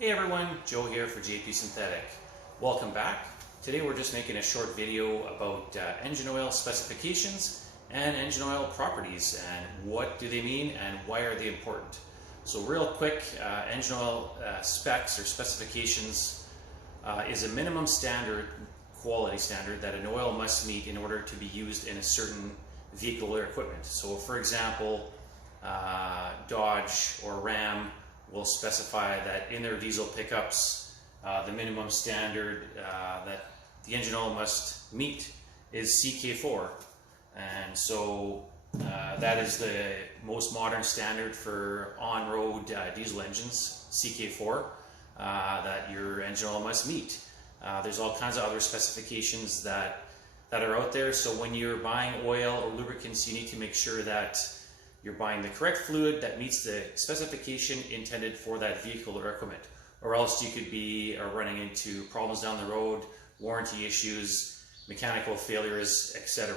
Hey everyone, Joe here for JP Synthetic. Welcome back. Today we're just making a short video about engine oil specifications and engine oil properties and what do they mean and why are they important. So real quick, engine oil specs or specifications is a minimum standard, quality standard that an oil must meet in order to be used in a certain vehicle or equipment. So for example, Dodge or Ram will specify that in their diesel pickups, the minimum standard that the engine oil must meet is CK4. And so that is the most modern standard for on-road diesel engines, CK4, that your engine oil must meet. There's all kinds of other specifications that are out there. So when you're buying oil or lubricants, you need to make sure that you're buying the correct fluid that meets the specification intended for that vehicle or equipment, or else you could be running into problems down the road, warranty issues, mechanical failures, etc.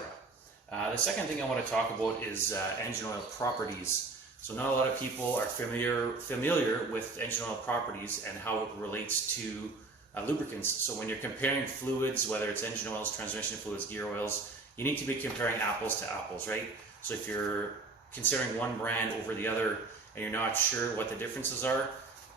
The second thing I want to talk about is engine oil properties. So not a lot of people are familiar with engine oil properties and how it relates to lubricants. So when you're comparing fluids, whether it's engine oils, transmission fluids, gear oils, you need to be comparing apples to apples, right? So if you're considering one brand over the other and you're not sure what the differences are,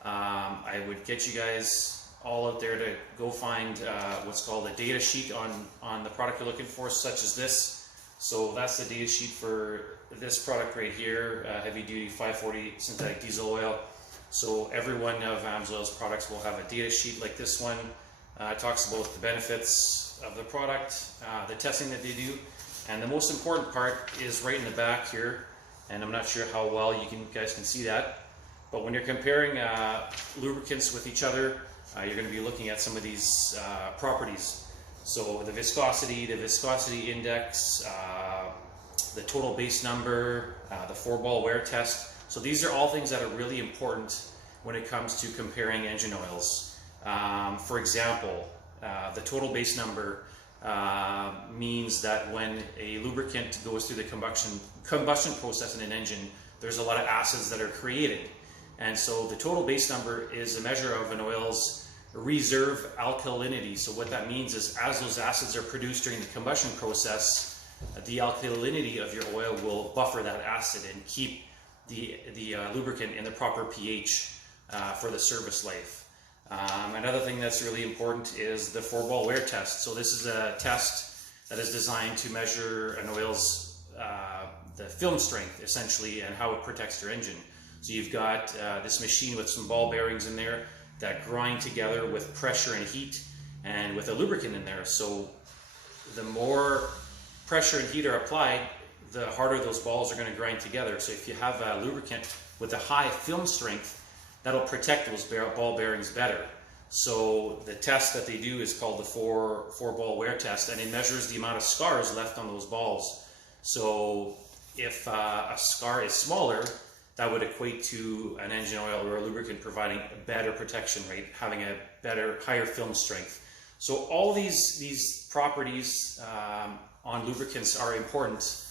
I would get you guys all out there to go find what's called a data sheet on the product you're looking for, such as this. So that's the data sheet for this product right here, heavy duty 540 synthetic diesel oil. So every one of AMSOIL's products will have a data sheet like this one. It talks about the benefits of the product, the testing that they do, and the most important part is right in the back here. And I'm not sure how well you guys can see that, but when you're comparing lubricants with each other, you're going to be looking at some of these properties. So the viscosity index, the total base number, the 4-ball wear test. So these are all things that are really important when it comes to comparing engine oils. For example, the total base number means that when a lubricant goes through the combustion process in an engine, there's a lot of acids that are created. And so the total base number is a measure of an oil's reserve alkalinity. So what that means is as those acids are produced during the combustion process, the alkalinity of your oil will buffer that acid and keep the lubricant in the proper pH for the service life. Another thing that's really important is the 4-ball wear test. So this is a test that is designed to measure an oil's the film strength essentially and how it protects your engine. So you've got this machine with some ball bearings in there that grind together with pressure and heat and with a lubricant in there. So the more pressure and heat are applied, the harder those balls are going to grind together. So if you have a lubricant with a high film strength, that'll protect those ball bearings better. So the test that they do is called the 4-ball wear test, and it measures the amount of scars left on those balls. So if a scar is smaller, that would equate to an engine oil or a lubricant providing a better protection rate, having a higher film strength. So all these properties on lubricants are important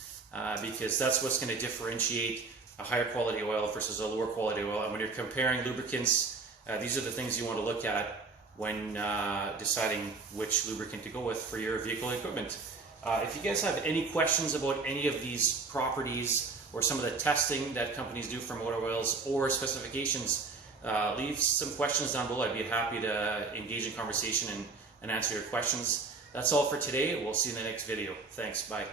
because that's what's going to differentiate a higher quality oil versus a lower quality oil. And when you're comparing lubricants, these are the things you want to look at when deciding which lubricant to go with for your vehicle equipment. If you guys have any questions about any of these properties or some of the testing that companies do for motor oils or specifications, leave some questions down below. I'd be happy to engage in conversation and answer your questions. That's all for today. We'll see you in the next video. Thanks. Bye.